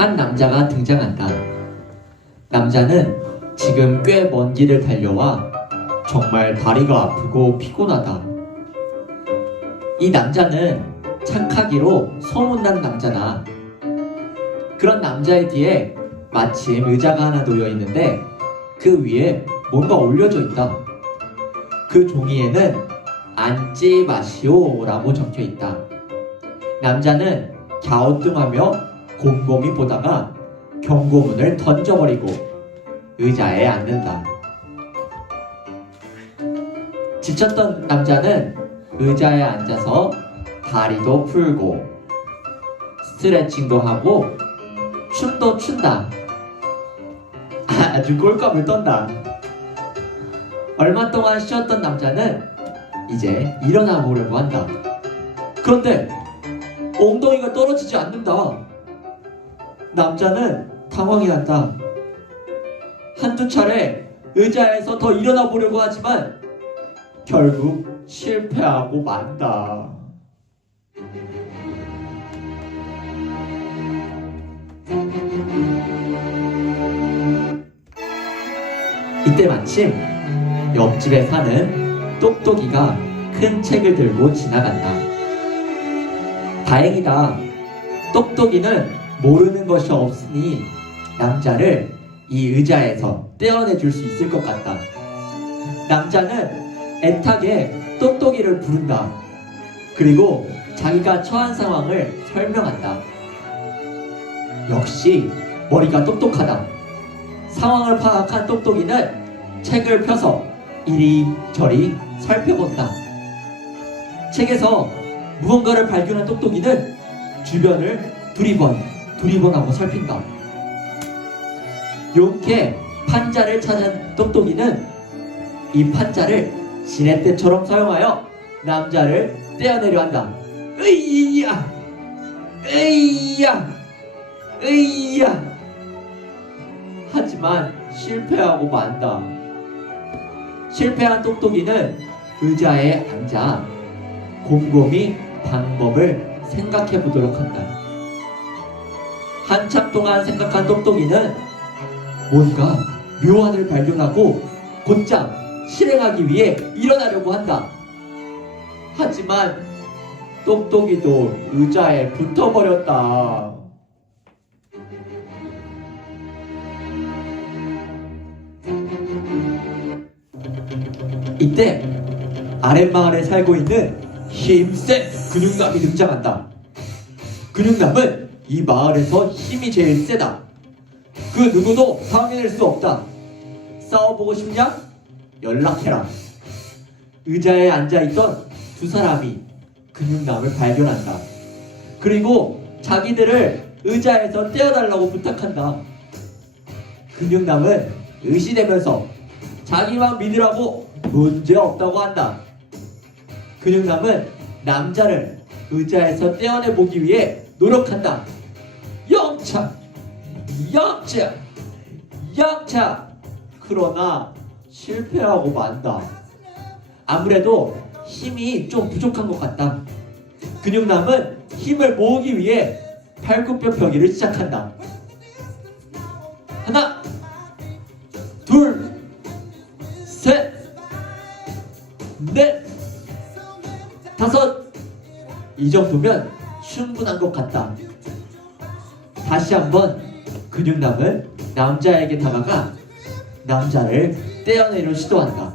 한 남자가 등장한다. 남자는 지금 꽤 먼 길을 달려와 정말 다리가 아프고 피곤하다. 이 남자는 착하기로 소문난 남자다. 그런 남자의 뒤에 마침 의자가 하나 놓여 있는데 그 위에 뭔가 올려져 있다. 그 종이에는 앉지 마시오 라고 적혀 있다. 남자는 갸우뚱하며 곰곰이 보다가 경고문을 던져버리고 의자에 앉는다. 지쳤던 남자는 의자에 앉아서 다리도 풀고 스트레칭도 하고 춤도 춘다. 아주 꼴값을 떤다. 얼마 동안 쉬었던 남자는 이제 일어나 보려고 한다. 그런데 엉덩이가 떨어지지 않는다. 남자는 당황해 한다. 한두 차례 의자에서 더 일어나 보려고 하지만 결국 실패하고 만다. 이때 마침 옆집에 사는 똑똑이가 큰 책을 들고 지나간다. 다행이다. 똑똑이는 모르는 것이 없으니 남자를 이 의자에서 떼어내줄 수 있을 것 같다. 남자는 애타게 똑똑이를 부른다. 그리고 자기가 처한 상황을 설명한다. 역시 머리가 똑똑하다. 상황을 파악한 똑똑이는 책을 펴서 이리저리 살펴본다. 책에서 무언가를 발견한 똑똑이는 주변을 두리번하고 살핀다. 용케 판자를 찾은 똑똑이는 이 판자를 지렛대처럼 사용하여 남자를 떼어내려 한다. 으이야! 으이야! 으이야! 하지만 실패하고 만다. 실패한 똑똑이는 의자에 앉아 곰곰이 방법을 생각해 보도록 한다. 한참 동안 생각한 똑똑이는 뭔가 묘안을 발견하고 곧장 실행하기 위해 일어나려고 한다. 하지만 똑똑이도 의자에 붙어버렸다. 이때 아랫마을에 살고 있는 힘센 근육남이 등장한다. 근육남은 이 마을에서 힘이 제일 세다. 그 누구도 상해낼 수 없다. 싸워보고 싶냐? 연락해라. 의자에 앉아있던 두 사람이 근육남을 발견한다. 그리고 자기들을 의자에서 떼어달라고 부탁한다. 근육남은 의시되면서 자기만 믿으라고 문제없다고 한다. 근육남은 남자를 의자에서 떼어내보기 위해 노력한다. 영차! 영차! 영차! 그러나 실패하고 만다. 아무래도 힘이 좀 부족한 것 같다. 근육남은 힘을 모으기 위해 팔굽혀 펴기를 시작한다. 하나, 둘, 셋, 넷, 다섯. 이 정도면 충분한 것 같다. 다시 한번 근육남은 남자에게 다가가 남자를 떼어내려 시도한다.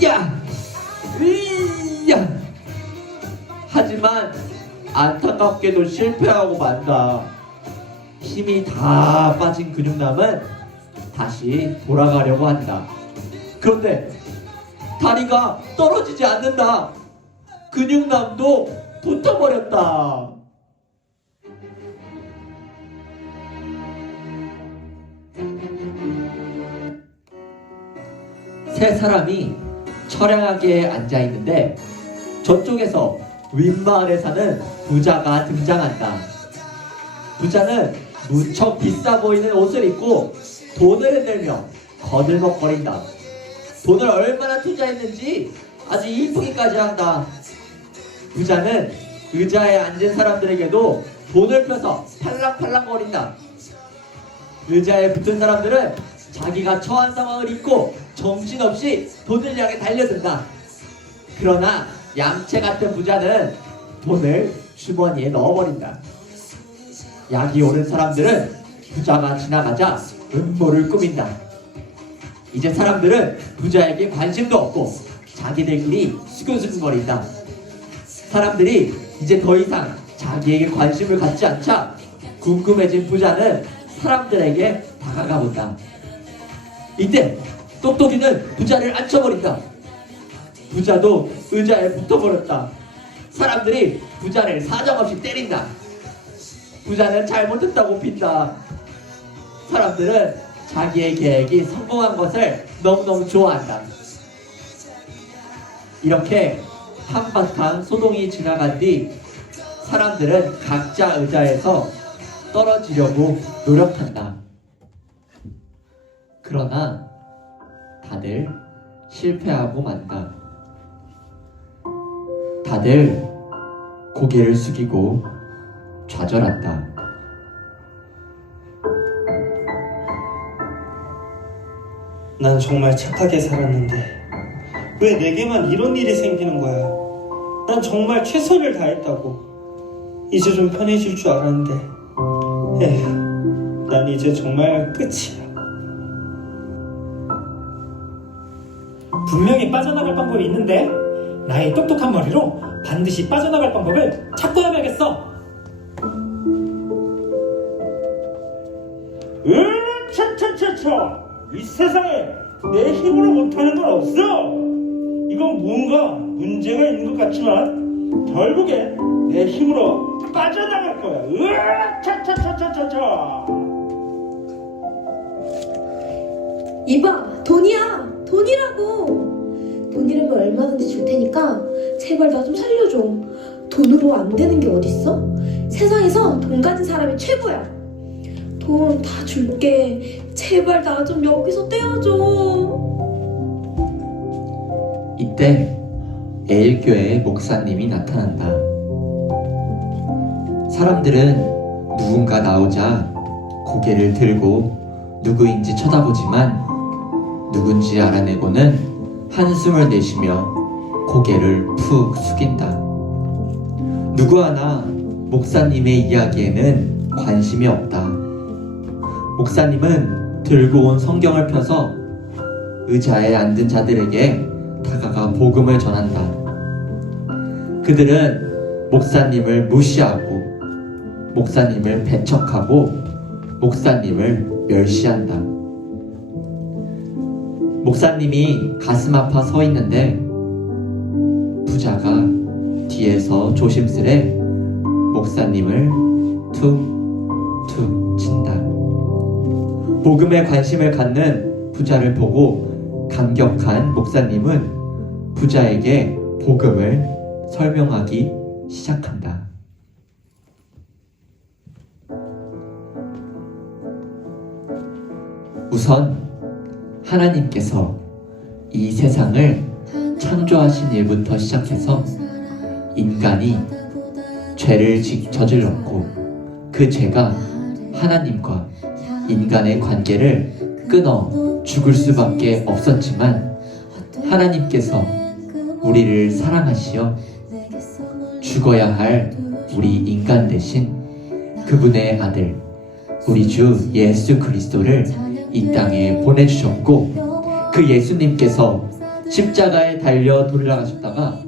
으야! 으야! 하지만 안타깝게도 실패하고 만다. 힘이 다 빠진 근육남은 다시 돌아가려고 한다. 그런데 다리가 떨어지지 않는다. 근육남도 붙어버렸다. 세 사람이 처량하게 앉아있는데 저쪽에서 윗마을에 사는 부자가 등장한다. 부자는 무척 비싸 보이는 옷을 입고 돈을 내며 거들먹거린다. 돈을 얼마나 투자했는지 아주 이쁘기까지 한다. 부자는 의자에 앉은 사람들에게도 돈을 펴서 팔랑팔랑거린다. 의자에 붙은 사람들은 자기가 처한 상황을 잊고 정신없이 돈을 향해 달려든다. 그러나 양채 같은 부자는 돈을 주머니에 넣어버린다. 약이 오른 사람들은 부자가 지나가자 음모를 꾸민다. 이제 사람들은 부자에게 관심도 없고 자기들끼리 수근수근거린다. 사람들이 이제 더 이상 자기에게 관심을 갖지 않자 궁금해진 부자는 사람들에게 다가가 본다. 이때 똑똑이는 부자를 앉혀버린다. 부자도 의자에 붙어버렸다. 사람들이 부자를 사정없이 때린다. 부자는 잘못했다고 빈다. 사람들은 자기의 계획이 성공한 것을 너무너무 좋아한다. 이렇게 한바탕 소동이 지나간 뒤 사람들은 각자 의자에서 떨어지려고 노력한다. 그러나 다들 실패하고 만다. 다들 고개를 숙이고 좌절한다. 난 정말 착하게 살았는데 왜 내게만 이런 일이 생기는 거야? 난 정말 최선을 다했다고. 이제 좀 편해질 줄 알았는데 에휴, 난 이제 정말 끝이야. 분명히 빠져나갈 방법이 있는데 나의 똑똑한 머리로 반드시 빠져나갈 방법을 찾고 해봐야겠어. 차차차차! 이 세상에 내 힘으로 못하는 건 없어. 이건 뭔가 문제가 있는 것 같지만 결국에 내 힘으로 빠져나갈 거야. 차차차차차차! 이봐, 돈이야. 돈이라고. 돈이라면 얼마든지 줄 테니까 제발 나 좀 살려줘. 돈으로 안 되는 게 어딨어? 세상에서 돈 가진 사람이 최고야. 돈 다 줄게. 제발 나 좀 여기서 떼어줘. 이때 에일교회의 목사님이 나타난다. 사람들은 누군가 나오자 고개를 들고 누구인지 쳐다보지만 누군지 알아내고는 한숨을 내쉬며 고개를 푹 숙인다. 누구 하나 목사님의 이야기에는 관심이 없다. 목사님은 들고 온 성경을 펴서 의자에 앉은 자들에게 다가가 복음을 전한다. 그들은 목사님을 무시하고 목사님을 배척하고 목사님을 멸시한다. 목사님이 가슴 아파 서 있는데 부자가 뒤에서 조심스레 목사님을 툭툭 친다. 복음에 관심을 갖는 부자를 보고 감격한 목사님은 부자에게 복음을 설명하기 시작한다. 우선 하나님께서 이 세상을 창조하신 일부터 시작해서 인간이 죄를 저질렀고 그 죄가 하나님과 인간의 관계를 끊어 죽을 수밖에 없었지만 하나님께서 우리를 사랑하시어 죽어야 할 우리 인간 대신 그분의 아들 우리 주 예수 그리스도를 이 땅에 보내주셨고 그 예수님께서 십자가에 달려 돌아가셨다가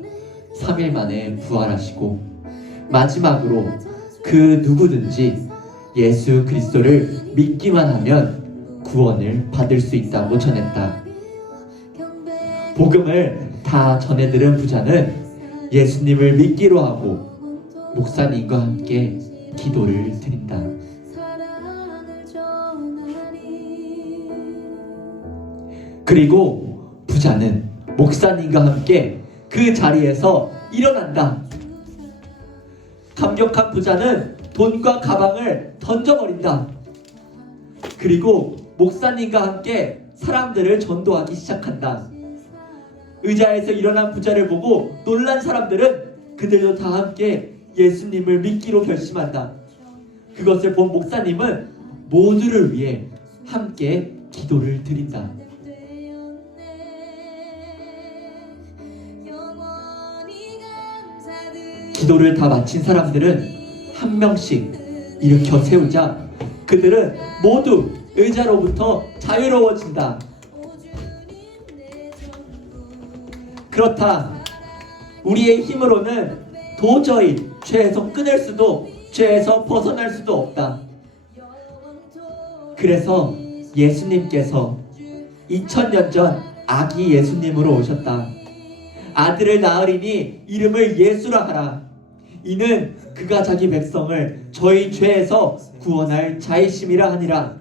3일 만에 부활하시고 마지막으로 그 누구든지 예수 그리스도를 믿기만 하면 구원을 받을 수 있다고 전했다. 복음을 다 전해 들은 부자는 예수님을 믿기로 하고 목사님과 함께 기도를 드린다. 그리고 부자는 목사님과 함께 그 자리에서 일어난다. 감격한 부자는 돈과 가방을 던져버린다. 그리고 목사님과 함께 사람들을 전도하기 시작한다. 의자에서 일어난 부자를 보고 놀란 사람들은 그들도 다 함께 예수님을 믿기로 결심한다. 그것을 본 목사님은 모두를 위해 함께 기도를 드린다. 기도를 다 마친 사람들은 한 명씩 일으켜 세우자 그들은 모두 의자로부터 자유로워진다. 그렇다. 우리의 힘으로는 도저히 죄에서 끊을 수도 죄에서 벗어날 수도 없다. 그래서 예수님께서 2000년 전 아기 예수님으로 오셨다. 아들을 낳으리니 이름을 예수라 하라. 이는 그가 자기 백성을 저희 죄에서 구원할 자이심이라 하니라.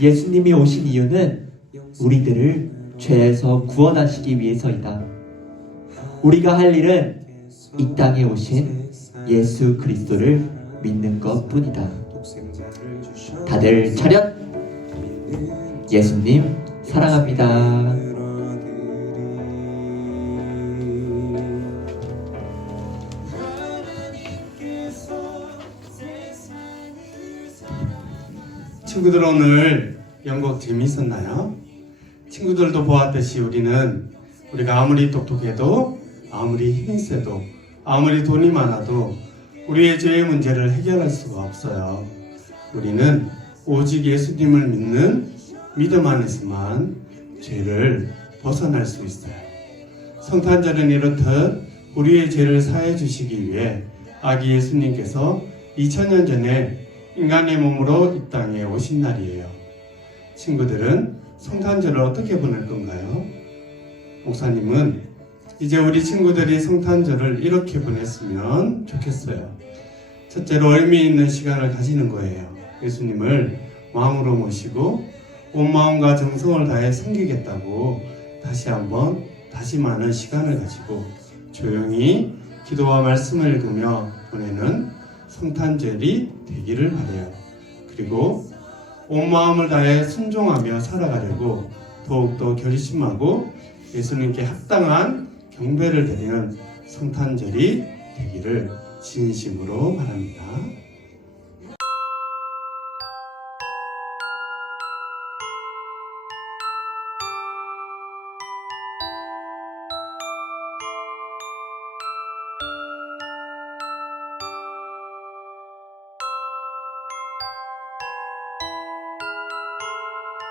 예수님이 오신 이유는 우리들을 죄에서 구원하시기 위해서이다. 우리가 할 일은 이 땅에 오신 예수 그리스도를 믿는 것뿐이다. 다들 차렷! 예수님 사랑합니다. 친구들 오늘 연극 재미있었나요? 친구들도 보았듯이 우리가 아무리 똑똑해도 아무리 힘이 세도 아무리 돈이 많아도 우리의 죄의 문제를 해결할 수가 없어요. 우리는 오직 예수님을 믿는 믿음 안에서만 죄를 벗어날 수 있어요. 성탄절은 이렇듯 우리의 죄를 사해 주시기 위해 아기 예수님께서 2000년 전에 인간의 몸으로 이 땅에 오신 날이에요. 친구들은 성탄절을 어떻게 보낼 건가요? 목사님은 이제 우리 친구들이 성탄절을 이렇게 보냈으면 좋겠어요. 첫째로 의미 있는 시간을 가지는 거예요. 예수님을 마음으로 모시고 온 마음과 정성을 다해 섬기겠다고 다시 많은 시간을 가지고 조용히 기도와 말씀을 읽으며 보내는 성탄절이 되기를 바라요. 그리고 온 마음을 다해 순종하며 살아가려고 더욱더 결심하고 예수님께 합당한 경배를 드리는 성탄절이 되기를 진심으로 바랍니다.